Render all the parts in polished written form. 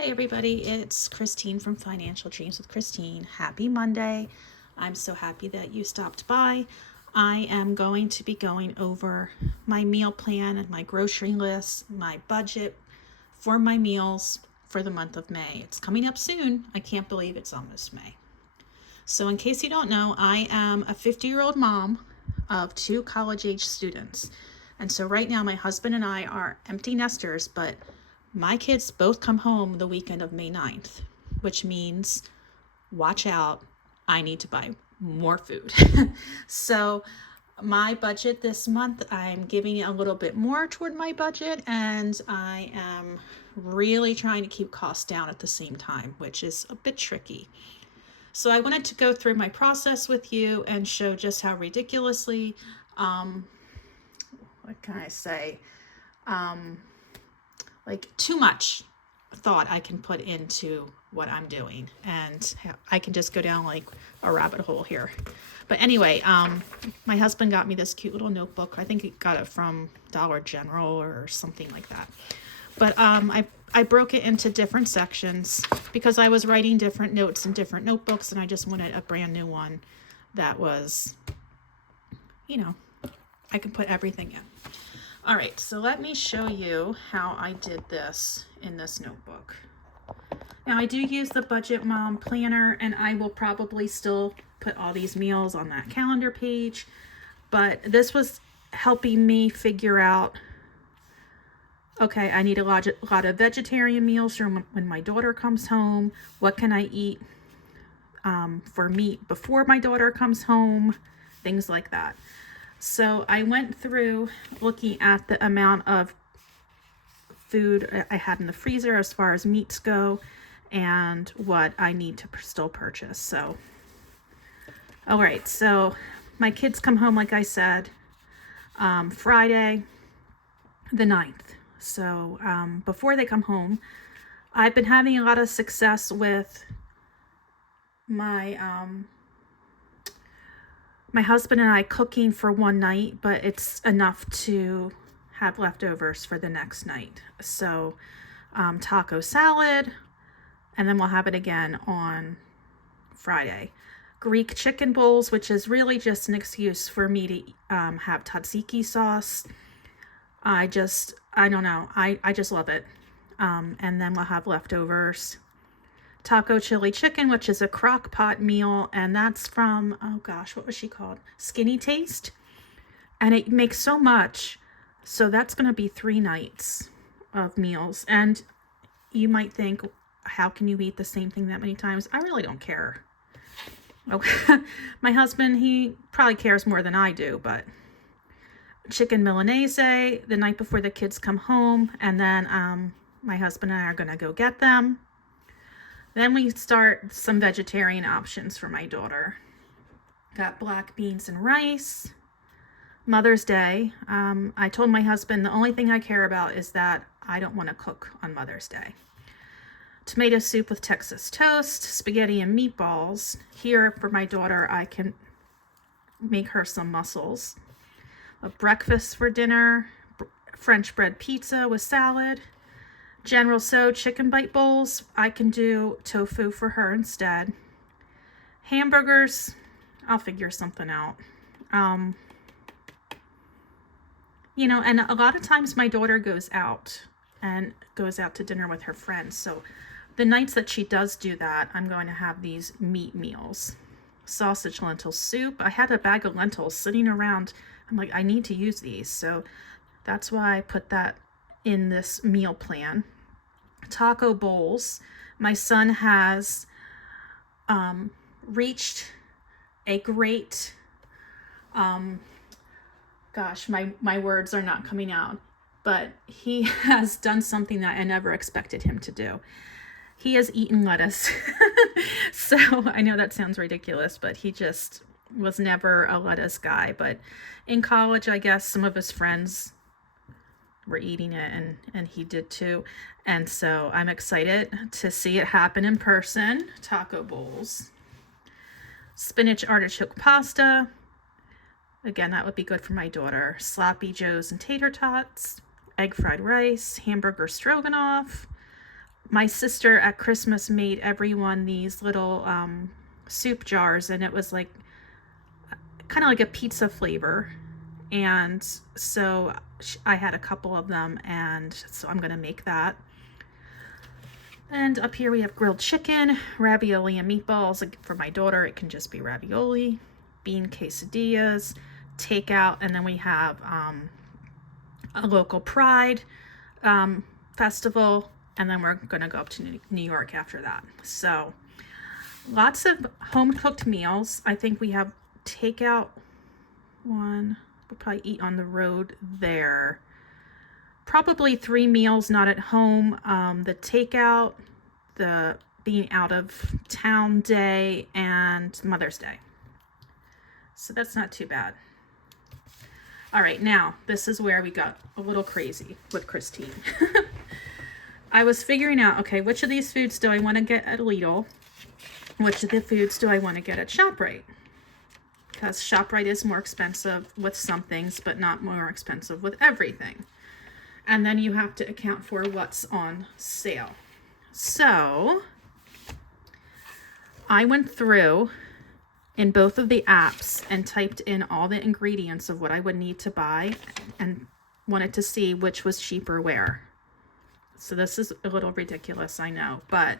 Hey everybody, it's Christine from Financial Dreams with Christine. Happy Monday. I'm so happy that you stopped by. I am going to be going over my meal plan and my grocery list, my budget for my meals for the month of May. It's coming up soon. I can't believe it's almost May. So in case you don't know, I am a 50-year-old mom of two college-age students. And so right now my husband and I are empty nesters, but my kids both come home the weekend of May 9th, which means watch out, I need to buy more food. So my budget this month, I'm giving a little bit more toward my budget, and I am really trying to keep costs down at the same time, which is a bit tricky. So I wanted to go through my process with you and show just how ridiculously, what can I say, like too much thought I can put into what I'm doing, and I can just go down like a rabbit hole here. But anyway, my husband got me this cute little notebook. I think he got it from Dollar General or something like that. But I broke it into different sections because I was writing different notes in different notebooks, and I just wanted a brand new one that was, I can put everything in. All right, so let me show you how I did this in this notebook. Now I do use the Budget Mom Planner, and I will probably still put all these meals on that calendar page, but this was helping me figure out, okay, I need a lot of vegetarian meals from when my daughter comes home. What can I eat for meat before my daughter comes home? Things like that. So I went through looking at the amount of food I had in the freezer as far as meats go and what I need to still purchase. So, all right, so my kids come home, like I said, Friday the 9th. So before they come home, I've been having a lot of success with my my husband and I cooking for one night, but it's enough to have leftovers for the next night. So taco salad, and then we'll have it again on Friday. Greek chicken bowls, which is really just an excuse for me to have tzatziki sauce. I don't know. I just love it. And then we'll have leftovers. Taco chili chicken, which is a crock pot meal, and that's from, oh gosh, what was she called? Skinny Taste. And it makes so much. So that's going to be 3 nights of meals. And you might think, how can you eat the same thing that many times? I really don't care. Okay. My husband, he probably cares more than I do, but chicken Milanese the night before the kids come home, and then my husband and I are going to go get them. Then we start some vegetarian options for my daughter. Got black beans and rice. Mother's Day. I told my husband the only thing I care about is that I don't want to cook on Mother's Day. Tomato soup with Texas toast, spaghetti and meatballs. Here for my daughter, I can make her some mussels. A breakfast for dinner, French bread pizza with salad. General So chicken bite bowls. I can do tofu for her instead. Hamburgers, I'll figure something out. And a lot of times my daughter goes out to dinner with her friends. So the nights that she does do that, I'm going to have these meat meals. Sausage lentil soup. I had a bag of lentils sitting around. I'm like, I need to use these. So that's why I put that in this meal plan. Taco bowls. My son has reached a great, gosh, my words are not coming out, but he has done something that I never expected him to do. He has eaten lettuce. So I know that sounds ridiculous, but he just was never a lettuce guy. But in college, I guess some of his friends were eating it, and he did too. And so I'm excited to see it happen in person. Taco bowls. Spinach artichoke pasta. Again, that would be good for my daughter. Sloppy joes and tater tots. Egg fried rice. Hamburger stroganoff. my sister at Christmas made everyone these little soup jars, and it was like kind of like a pizza flavor. And so I had a couple of them, and so I'm going to make that. And up here we have grilled chicken, ravioli and meatballs. Like for my daughter, it can just be ravioli, bean quesadillas, takeout, and then we have a local pride festival, and then we're going to go up to New York after that. So lots of home-cooked meals. I think we have takeout one. We'll probably eat on the road there. Probably 3 meals not at home. The takeout, the being out of town day, and Mother's Day. So that's not too bad. All right, now this is where we got a little crazy with Christine. I was figuring out, okay, which of these foods do I want to get at Lidl? Which of the foods do I want to get at ShopRite? Because ShopRite is more expensive with some things, but not more expensive with everything. And then you have to account for what's on sale. So I went through in both of the apps and typed in all the ingredients of what I would need to buy and wanted to see which was cheaper where. So this is a little ridiculous, I know, but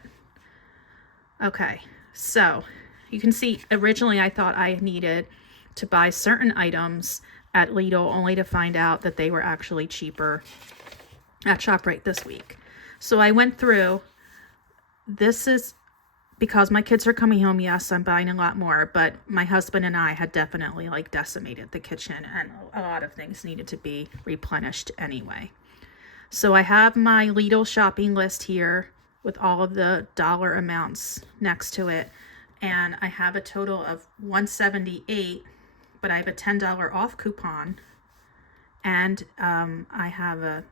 okay. So you can see originally I thought I needed to buy certain items at Lidl only to find out that they were actually cheaper at ShopRite this week. So I went through. This is because my kids are coming home. Yes, I'm buying a lot more, but my husband and I had definitely like decimated the kitchen, and a lot of things needed to be replenished anyway. So I have my Lidl shopping list here with all of the dollar amounts next to it, and I have a total of $178, but I have a $10 off coupon, and I have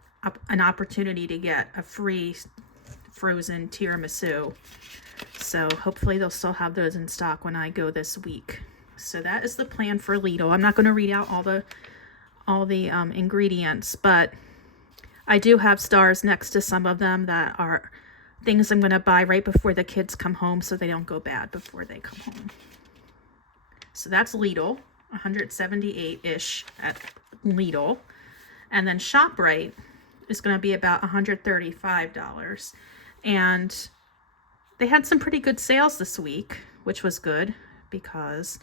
an opportunity to get a free frozen tiramisu. So hopefully they'll still have those in stock when I go this week. So that is the plan for Lidl. I'm not going to read out all the ingredients, but I do have stars next to some of them that are things I'm going to buy right before the kids come home so they don't go bad before they come home. So that's Lidl, 178-ish at Lidl. And then ShopRite is going to be about $135. And they had some pretty good sales this week, which was good because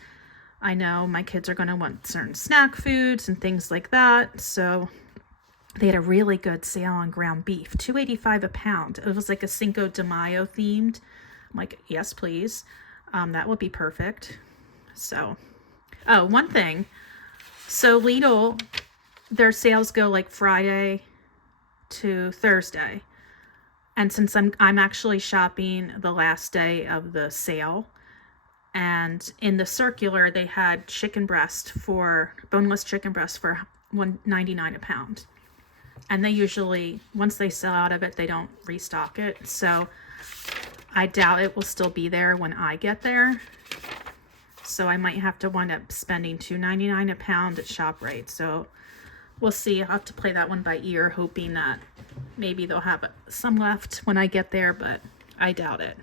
I know my kids are going to want certain snack foods and things like that. So they had a really good sale on ground beef, $2.85 a pound. It was like a Cinco de Mayo themed. I'm like, yes, please. That would be perfect. So, oh, one thing. So Lidl, their sales go like Friday to Thursday. And since I'm actually shopping the last day of the sale, and in the circular they had boneless chicken breast for $1.99 a pound. And they usually, once they sell out of it, they don't restock it. So I doubt it will still be there when I get there. So I might have to wind up spending $2.99 a pound at ShopRite. So we'll see. I'll have to play that one by ear, hoping that maybe they'll have some left when I get there, but I doubt it.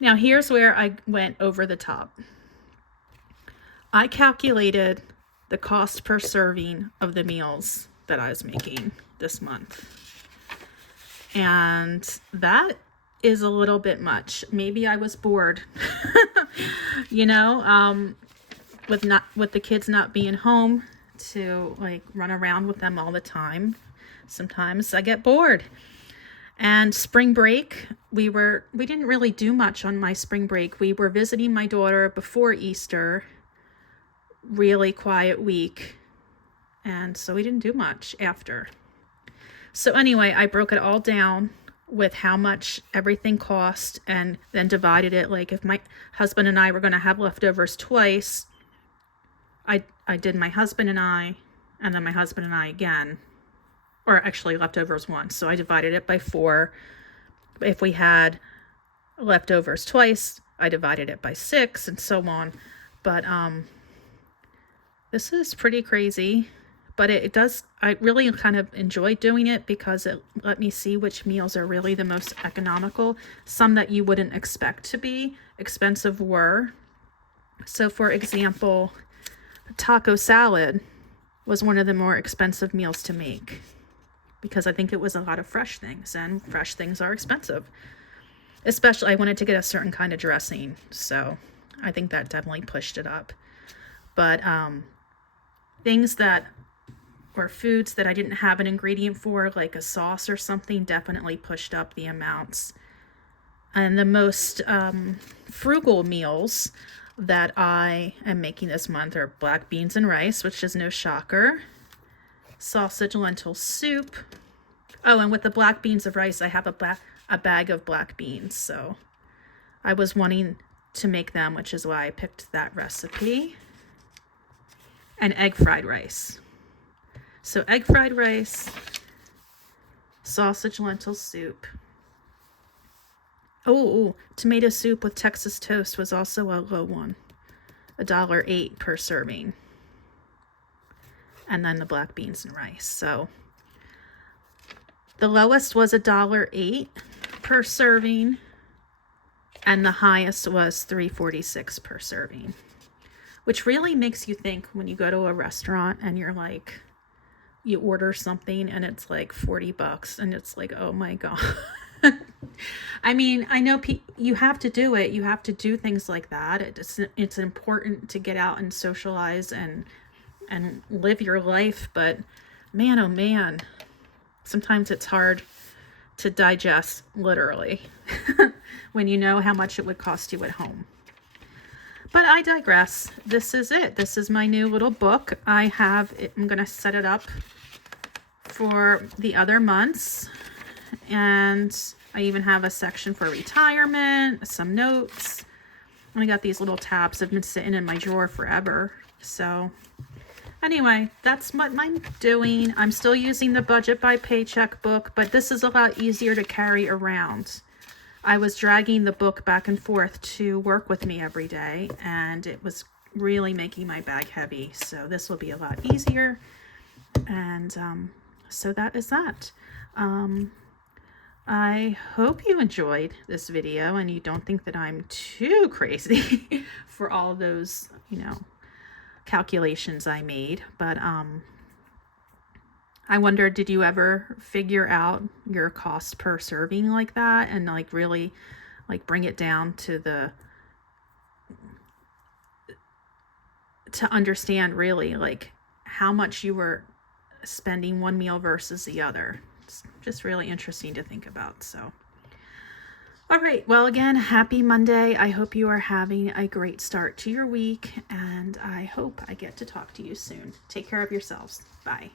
Now here's where I went over the top. I calculated the cost per serving of the meals that I was making this month. And that is a little bit much. Maybe I was bored, with the kids not being home to like run around with them all the time. Sometimes I get bored. And spring break, we didn't really do much on my spring break. We were visiting my daughter before Easter, really quiet week. And so we didn't do much after. So anyway, I broke it all down with how much everything cost and then divided it. Like if my husband and I were going to have leftovers twice, I did my husband and I, and then my husband and I again, or actually leftovers once. So I divided it by 4. If we had leftovers twice, I divided it by 6 and so on. But this is pretty crazy. but I really kind of enjoy doing it because it let me see which meals are really the most economical. Some that you wouldn't expect to be expensive were. So for example, taco salad was one of the more expensive meals to make because I think it was a lot of fresh things, and fresh things are expensive. Especially I wanted to get a certain kind of dressing, so I think that definitely pushed it up. But things that or foods that I didn't have an ingredient for, like a sauce or something, definitely pushed up the amounts. And the most frugal meals that I am making this month are black beans and rice, which is no shocker. Sausage lentil soup. Oh, and with the black beans of rice, I have a bag of black beans. So I was wanting to make them, which is why I picked that recipe. And egg fried rice. So egg fried rice, sausage lentil soup. Oh, tomato soup with Texas toast was also a low one. $1.08 per serving. And then the black beans and rice. So the lowest was $1.08 per serving. And the highest was $3.46 per serving. Which really makes you think when you go to a restaurant and you're like, you order something and it's like $40 and it's like, oh my God. I mean, I know you have to do it. You have to do things like that. It's important to get out and socialize and live your life. But man, oh man, sometimes it's hard to digest, literally, when you know how much it would cost you at home. But I digress. This is it. This is my new little book. I'm going to set it up for the other months. And I even have a section for retirement, some notes. And I got these little tabs that have been sitting in my drawer forever. So anyway, that's what I'm doing. I'm still using the Budget by Paycheck book, but this is a lot easier to carry around. I was dragging the book back and forth to work with me every day, and it was really making my bag heavy. So this will be a lot easier. And so that is that. I hope you enjoyed this video and you don't think that I'm too crazy for all those, calculations I made. But I wonder, did you ever figure out your cost per serving like that and like really like bring it down to understand really like how much you were spending one meal versus the other? It's just really interesting to think about. So, all right. Well, again, happy Monday. I hope you are having a great start to your week, and I hope I get to talk to you soon. Take care of yourselves. Bye.